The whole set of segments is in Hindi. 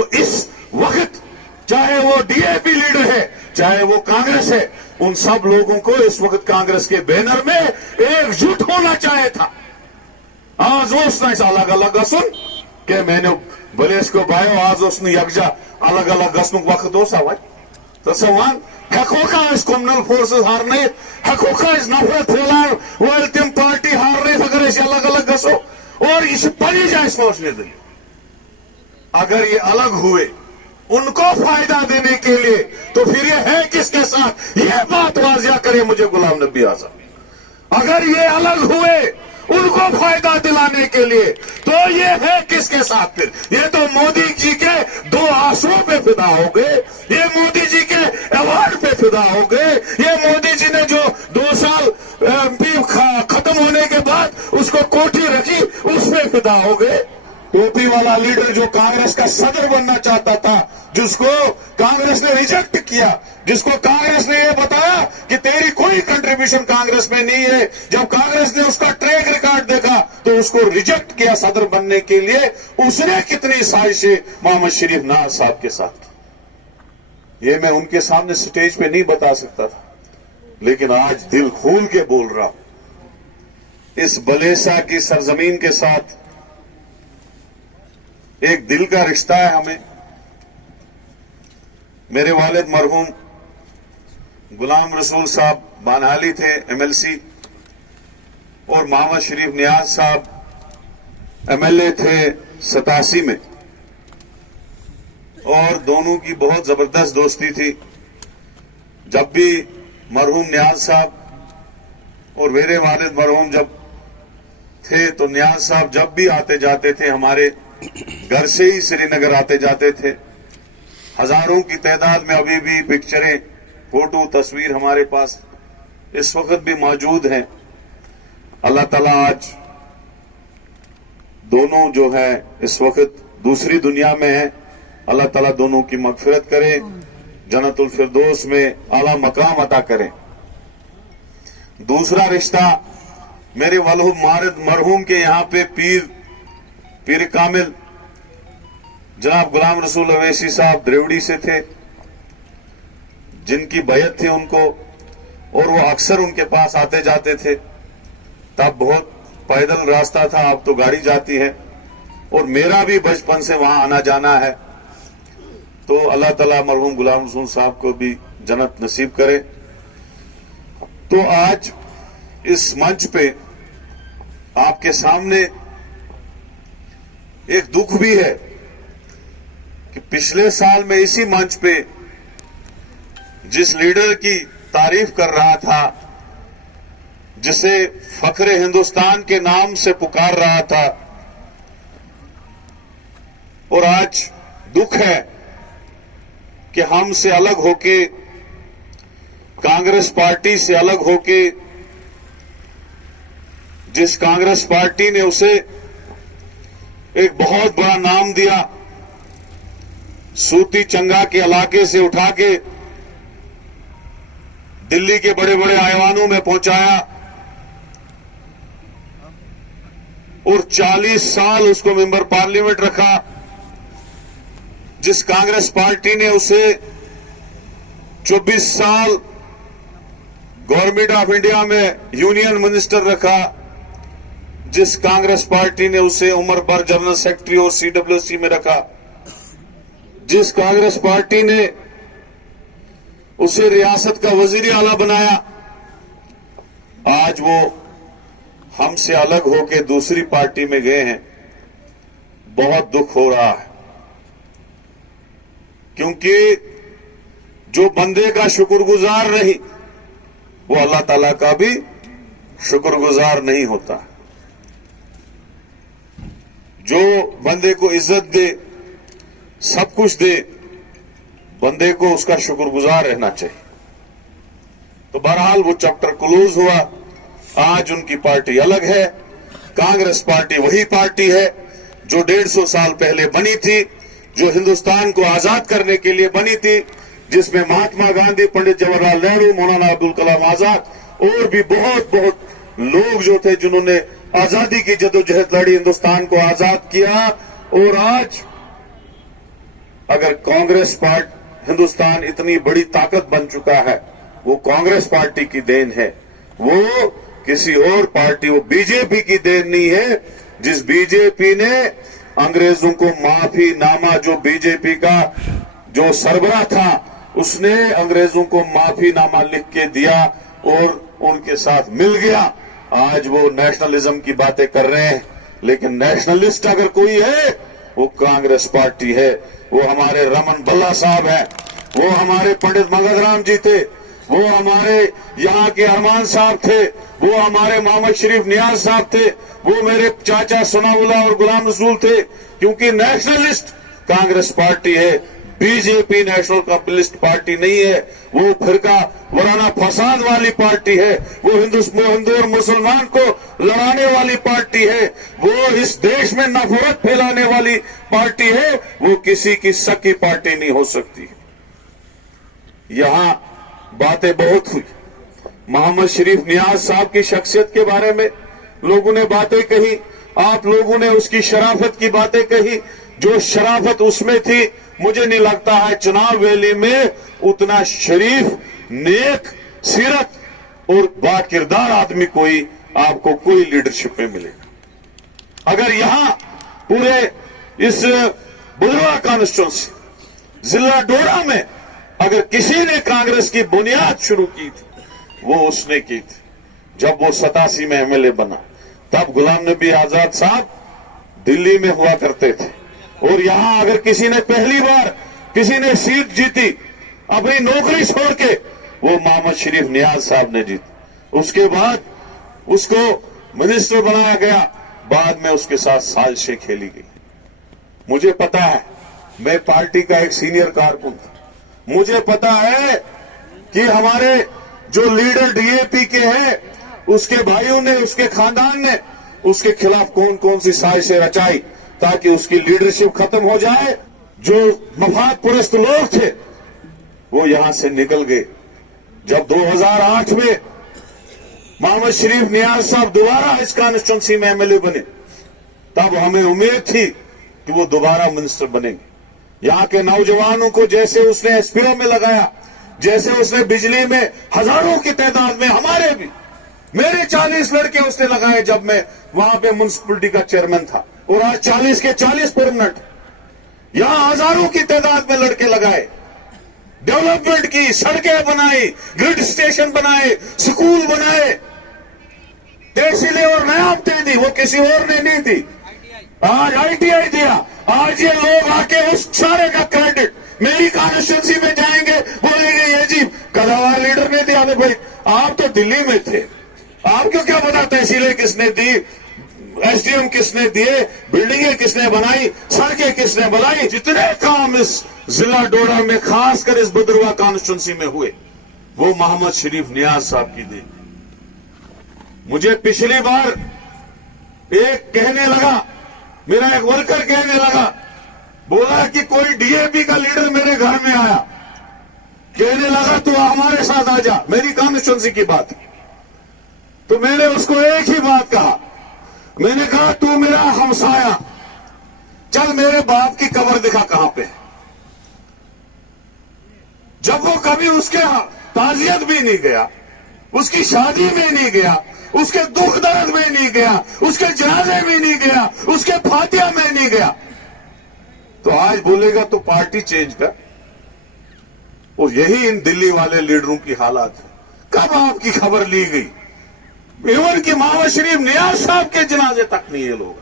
तो इस वक्त चाहे वो डीएपी लीडर है, चाहे वो कांग्रेस है, उन सब लोगों को इस वक्त कांग्रेस के बैनर में एकजुट होना चाहिए था। आज उसने अलग अलग गसन के मैंने भले इसको बायो आज उसने यकजा अलग अलग गसन वक्त वह तो वन हेकोका कम्युनल फोर्सेस हारन हेकोका नफरत फैलान वल तम पार्टी हारन अगर अलग अलग गसो और यह पन्नी जाए सोचने दिल। अगर ये अलग हुए उनको फायदा देने के लिए तो फिर ये है किसके साथ, ये बात वाजिया करे मुझे गुलाम नबी आज़ाद। अगर ये अलग हुए उनको फायदा दिलाने के लिए तो ये है किसके साथ, फिर ये तो मोदी जी के 2 आंसुओं पे फिदा हो गए, ये मोदी जी के अवार्ड पे फिदा हो गए, ये मोदी जी ने जो 2 साल एमपी खत्म होने के बाद उसको कोठी रखी उस पे फिदा हो गए। टोपी वाला लीडर जो कांग्रेस का सदर बनना चाहता था, जिसको कांग्रेस ने रिजेक्ट किया, जिसको कांग्रेस ने यह बताया कि तेरी कोई कंट्रीब्यूशन कांग्रेस में नहीं है, जब कांग्रेस ने उसका ट्रैक रिकॉर्ड देखा तो उसको रिजेक्ट किया सदर बनने के लिए। उसने कितनी साजिशें मोहम्मद शरीफ नवाज साहब के साथ, ये मैं उनके सामने स्टेज पे नहीं बता सकता था, लेकिन आज दिल खोल के बोल रहा हूं। इस बलेसा की सरजमीन के साथ एक दिल का रिश्ता है हमें। मेरे वालिद मरहूम गुलाम रसूल साहब बानहाली थे एमएलसी, और मोहम्मद शरीफ नियाज साहब एमएलए थे 87 में, और दोनों की बहुत जबरदस्त दोस्ती थी। जब भी मरहूम नियाज साहब और मेरे वालिद मरहूम जब थे तो नियाज साहब जब भी आते जाते थे हमारे घर से ही श्रीनगर आते जाते थे। हजारों की तादाद में अभी भी पिक्चरें, फोटो, तस्वीर हमारे पास इस वक्त भी मौजूद हैं। अल्लाह ताला आज दोनों जो है इस वक्त दूसरी दुनिया में है, अल्लाह ताला दोनों की मगफिरत करे, जन्नतुल फिरदौस में आला मकाम अता करे। दूसरा रिश्ता मेरे वालिद मरहूम के यहाँ पे पीर कामिल जनाब गुलाम रसूल अवैसी साहब द्रेवड़ी से थे, जिनकी बैयत थी उनको, और वो अक्सर उनके पास आते जाते थे। तब बहुत पैदल रास्ता था, अब तो गाड़ी जाती है, और मेरा भी बचपन से वहां आना जाना है। तो अल्लाह ताला मरहूम गुलाम रसूल साहब को भी जन्नत नसीब करे। तो आज इस मंच पे आपके सामने एक दुख भी है कि पिछले साल में इसी मंच पे जिस लीडर की तारीफ कर रहा था, जिसे फख्रे हिंदुस्तान के नाम से पुकार रहा था, और आज दुख है कि हमसे अलग होके, कांग्रेस पार्टी से अलग होके, जिस कांग्रेस पार्टी ने उसे एक बहुत बड़ा नाम दिया, सूती चंगा के इलाके से उठा के दिल्ली के बड़े बड़े आईवानों में पहुंचाया, और 40 साल उसको मेंबर पार्लियामेंट रखा। जिस कांग्रेस पार्टी ने उसे 24 साल गवर्नमेंट ऑफ इंडिया में यूनियन मिनिस्टर रखा, जिस कांग्रेस पार्टी ने उसे उम्र भर जनरल सेक्रेटरी और सीडब्ल्यूसी में रखा, जिस कांग्रेस पार्टी ने उसे रियासत का वजीर आला बनाया, आज वो हमसे अलग होकर दूसरी पार्टी में गए हैं। बहुत दुख हो रहा है, क्योंकि जो बंदे का शुक्रगुजार नहीं वो अल्लाह ताला का भी शुक्रगुजार नहीं होता। जो बंदे को इज्जत दे, सब कुछ दे, बंदे को उसका शुक्रगुजार रहना चाहिए। तो बहरहाल वो चैप्टर क्लोज हुआ। आज उनकी पार्टी अलग है। कांग्रेस पार्टी वही पार्टी है जो 150 साल पहले बनी थी, जो हिंदुस्तान को आजाद करने के लिए बनी थी, जिसमें महात्मा गांधी, पंडित जवाहरलाल नेहरू, मौलाना अब्दुल कलाम आजाद और भी बहुत लोग जो थे जिन्होंने आजादी की जदोजहद लड़ी, हिंदुस्तान को आजाद किया। और आज अगर कांग्रेस पार्टी हिंदुस्तान इतनी बड़ी ताकत बन चुका है, वो कांग्रेस पार्टी की देन है, वो किसी और पार्टी, वो बीजेपी की देन नहीं है। जिस बीजेपी ने अंग्रेजों को माफीनामा, जो बीजेपी का जो सरबराह था, उसने अंग्रेजों को माफीनामा लिख के दिया और उनके साथ मिल गया। आज वो नेशनलिज्म की बातें कर रहे हैं, लेकिन नेशनलिस्ट अगर कोई है वो कांग्रेस पार्टी है। वो हमारे रमन भल्ला साहब हैं, वो हमारे पंडित मगध राम जी थे, वो हमारे यहाँ के अरमान साहब थे, वो हमारे मोहम्मद शरीफ नियाज साहब थे, वो मेरे चाचा सनाउल्लाह और गुलाम रसूल थे। क्योंकि नेशनलिस्ट कांग्रेस पार्टी है, बीजेपी नेशनल कम्युनिस्ट पार्टी नहीं है। वो फिरका वराना फसाद वाली पार्टी है, वो हिंदू और मुसलमान को लड़ाने वाली पार्टी है, वो इस देश में नफरत फैलाने वाली पार्टी है। वो किसी की सकी पार्टी नहीं हो सकती। यहां बातें बहुत हुई, मोहम्मद शरीफ नियाज साहब की शख्सियत के बारे में लोगों ने बातें कही, आप लोगों ने उसकी शराफत की बातें कही। जो शराफत उसमें थी, मुझे नहीं लगता है चुनाव वैली में उतना शरीफ, नेक सीरत और बाकिरदार आदमी कोई आपको कोई लीडरशिप में मिलेगा। अगर यहां पूरे इस बुधवा कॉन्स्टिट्यूंसी जिला डोडा में अगर किसी ने कांग्रेस की बुनियाद शुरू की थी, वो उसने की थी। जब वो 87 में एमएलए बना, तब गुलाम नबी आजाद साहब दिल्ली में हुआ करते थे। और यहां अगर किसी ने पहली बार किसी ने सीट जीती अपनी नौकरी छोड़ के, वो मोहम्मद शरीफ नियाज साहब ने जीती। उसके बाद उसको मिनिस्टर बनाया गया, बाद में उसके साथ साजिशें खेली गई। मुझे पता है, मैं पार्टी का एक सीनियर कारकुन था, मुझे पता है कि हमारे जो लीडर डीएपी के हैं, उसके भाइयों ने, उसके खानदान ने उसके खिलाफ कौन कौन सी साजिशें रचाई ताकि उसकी लीडरशिप खत्म हो जाए। जो मफाद पुरस्त लोग थे वो यहां से निकल गए। जब 2008 में मोहम्मद शरीफ नियाज साहब दोबारा इस कॉन्स्टिट्यूंसी में एमएलए बने, तब हमें उम्मीद थी कि वो दोबारा मिनिस्टर बनेंगे। यहां के नौजवानों को जैसे उसने एसपीओ में लगाया, जैसे उसने बिजली में हजारों की तादाद में, हमारे भी, मेरे 40 लड़के उसने लगाए जब मैं वहां पे म्युनिसिपलिटी का चेयरमैन था। और आज 40 के 40 परमानेंट, यहां हजारों की तादाद में लड़के लगाए, डेवलपमेंट की, सड़कें बनाई, ग्रिड स्टेशन बनाए, स्कूल बनाए, तहसीलें और नयामतें दी, वो किसी और ने नहीं दी। आज आईटीआई दिया। आज ये लोग आके उस सारे का क्रेडिट मेरी कॉन्स्टिट्यूंसी में जाएंगे, बोलेंगे ये जी कदावर लीडर ने दिया। भाई आप तो दिल्ली में थे, आपको क्या पता तहसीलें किसने दी, एसडीएम किसने दिए, बिल्डिंगें किसने बनाई, सड़कें किसने बनाई। जितने काम इस जिला डोडा में खासकर इस भद्रवा कॉन्स्टिट्यूंसी में हुए, वो मोहम्मद शरीफ नियाज साहब की देन। मुझे पिछली बार एक कहने लगा, मेरा एक वर्कर कहने लगा, बोला कि कोई डीएपी का लीडर मेरे घर में आया, कहने लगा तू हमारे साथ आ जा, मेरी कॉन्स्टिट्यूंसी की बात। तो मैंने उसको एक ही बात कहा, मैंने कहा तू मेरा हमसाया, चल मेरे बाप की कब्र दिखा कहां पे। जब वो कभी उसके ताजियत भी नहीं गया, उसकी शादी में नहीं गया, उसके दुख दर्द में नहीं गया, उसके जनाजे में नहीं गया, उसके फातिया में नहीं गया, तो आज बोलेगा तो पार्टी चेंज कर। और यही इन दिल्ली वाले लीडरों की हालात है। कब आपकी खबर ली गई? इवन कि मोहम्मद शरीफ नियाज साहब के जनाजे तक नहीं ये लोग।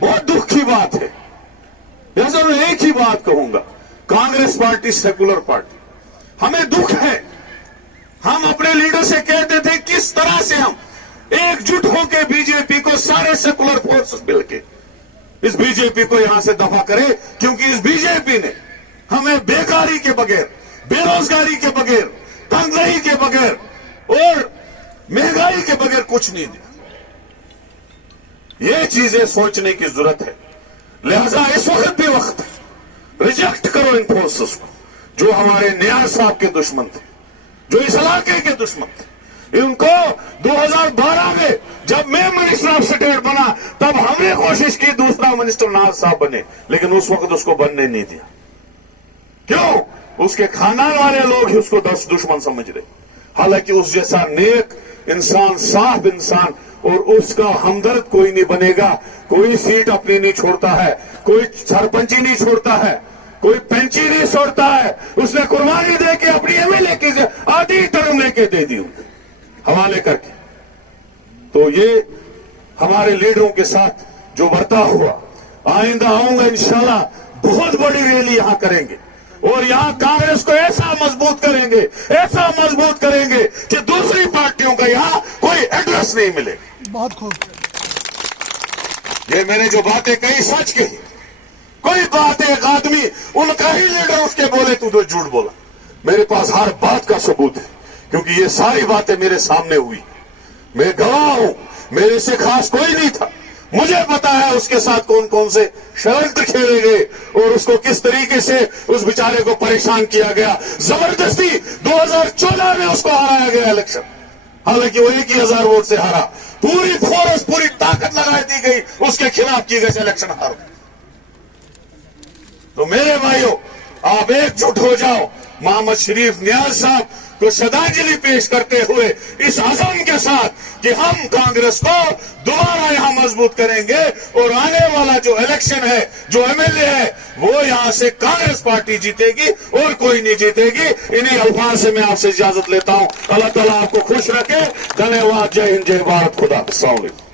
बहुत दुख की बात है। जैसे मैं एक ही बात कहूंगा, कांग्रेस पार्टी सेकुलर पार्टी, हमें दुख है। हम अपने लीडर से कहते थे किस तरह से हम एकजुट होकर बीजेपी को, सारे सेकुलर फोर्सेस मिलकर इस बीजेपी को यहां से दफा करे, क्योंकि इस बीजेपी ने हमें बेकारी के बगैर, बेरोजगारी के बगैर, तंगई के बगैर और महंगाई के बगैर कुछ नहीं दिया। ये चीजें सोचने की जरूरत है। लिहाजा इस वक्त भी वक्त है, रिजेक्ट करो इन फोर्सेस को जो हमारे नियाज साहब के दुश्मन थे, जो इस इलाके के दुश्मन थे, इनको 2012 में जब मैं मिनिस्टर ऑफ स्टेट बना तब हमने कोशिश की दूसरा मिनिस्टर नाज साहब बने, लेकिन उस वक्त उसको बनने नहीं दिया। क्यों? उसके खानदान वाले लोग ही उसको दुश्मन समझ रहे। हालांकि उस जैसा नेक इंसान, साफ इंसान और उसका हमदर्द कोई नहीं बनेगा। कोई सीट अपनी नहीं छोड़ता है, कोई सरपंची नहीं छोड़ता है, कोई पेंची नहीं छोड़ता है। उसने कुर्बानी दे के अपनी एमएलए की आधी टर्म लेके दे दी हवाले करके। तो ये हमारे लीडरों के साथ जो बर्ताव हुआ, आइंदा आऊंगा इंशाल्लाह बहुत बड़ी रैली यहां करेंगे और यहां कांग्रेस को ऐसा मजबूत करेंगे, ऐसा मजबूत करेंगे कि दूसरी पार्टियों का यहां कोई एड्रेस नहीं मिले। बहुत खूब। ये मैंने जो बातें कही सच कही। कोई बात एक आदमी उनका ही लीडर उसके बोले तो झूठ बोला। मेरे पास हर बात का सबूत है, क्योंकि ये सारी बातें मेरे सामने हुई। मैं गवाह हूं, मेरे से खास कोई नहीं था। मुझे पता है उसके साथ कौन कौन से षड्यंत्र खेले गए और उसको किस तरीके से उस बेचारे को परेशान किया गया। जबरदस्ती 2014 में उसको हराया गया इलेक्शन, हालांकि वो 1,000 वोट से हारा। पूरी फोर्स, पूरी ताकत लगा दी गई उसके खिलाफ की गई इलेक्शन हार। तो मेरे भाइयों, आप एकजुट हो जाओ। मोहम्मद शरीफ नियाज साहब को श्रद्धांजलि पेश करते हुए इस अज़म के साथ कि हम कांग्रेस को दोबारा यहां मजबूत करेंगे और आने वाला जो इलेक्शन है, जो एमएलए है, वो यहां से कांग्रेस पार्टी जीतेगी और कोई नहीं जीतेगी। इन्हीं अल्फाज से मैं आपसे इजाजत लेता हूं। अल्लाह ताला आपको खुश रखे। धन्यवाद। जय हिंद, जय भारत। खुदा। अस्सलाम वालेकुम।